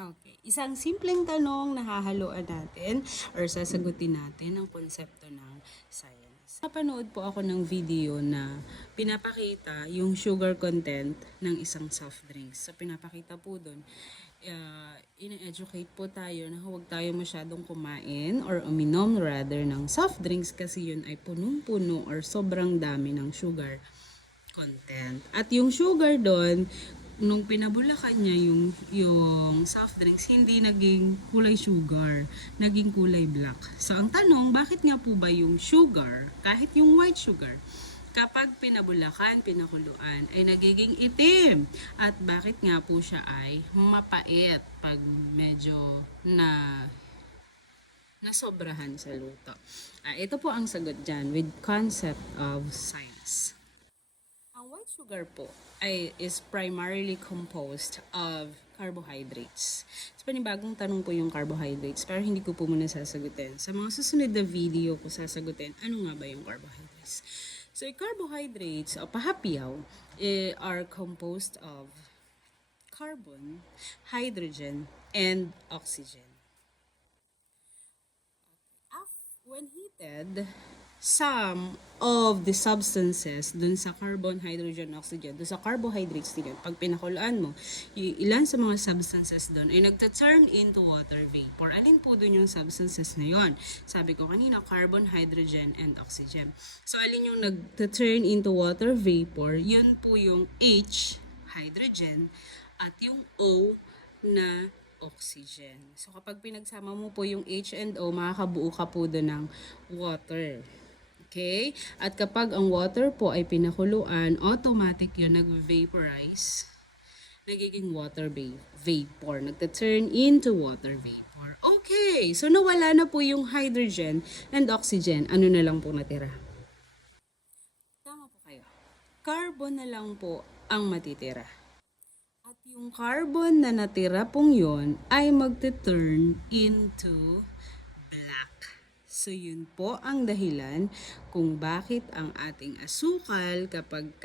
Okay. Isang simpleng tanong na hahaluan natin or sasagutin natin ang konsepto ng science. Napanood po ako ng video na pinapakita yung sugar content ng isang soft drinks. So pinapakita po doon, ina-educate po tayo na huwag tayo masyadong kumain or uminom rather ng soft drinks kasi yun ay punong-puno or sobrang dami ng sugar content. At yung sugar doon, nung pinabulakan niya yung soft drinks, hindi naging kulay sugar, naging kulay black. So, ang tanong, bakit nga po ba yung sugar, kahit yung white sugar, kapag pinabulakan, pinakuluan, ay nagiging itim? At bakit nga po siya ay mapait pag medyo nasobrahan sa luto? Ito po ang sagot dyan with concept of science. Ang white sugar po is primarily composed of carbohydrates. So, panibagong tanong po yung carbohydrates, pero hindi ko po muna sasagutin. Sa mga susunod na video ko sasagutin, ano nga ba yung carbohydrates? So, carbohydrates, o pahapiyaw, are composed of carbon, hydrogen, and oxygen. When heated, some of the substances dun sa carbon, hydrogen, oxygen, dun sa carbohydrates din yun, pag pinakuluan mo, ilan sa mga substances dun ay nagta-turn into water vapor. Alin po dun yung substances na yun? Sabi ko kanina, carbon, hydrogen, and oxygen. So, alin yung nagta-turn into water vapor? Yun po yung H, hydrogen, at yung O na oxygen. So, kapag pinagsama mo po yung H and O, makakabuo ka po doon ng water. Okay? At kapag ang water po ay pinakuluan, automatic yun nag-vaporize. Nagiging water vapor. Nagta-turn into water vapor. Okay. So, nawala na po yung hydrogen and oxygen. Ano na lang po natira? Tama po kayo. Carbon na lang po ang matitira. At yung carbon na natira pong yon ay magte-turn into black. So yun po ang dahilan kung bakit ang ating asukal kapag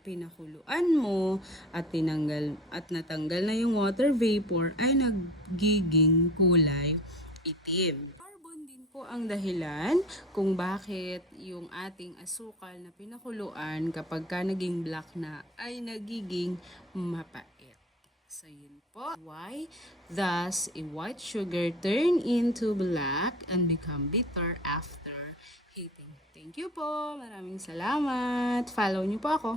pinakuluan mo at natanggal na yung water vapor ay nagiging kulay itim. Carbon din po ang dahilan kung bakit yung ating asukal na pinakuluan kapag naging black na ay nagiging mapait. So, yun po. Why? Thus, a white sugar turn into black and become bitter after heating. Thank you po. Maraming salamat. Follow niyo po ako.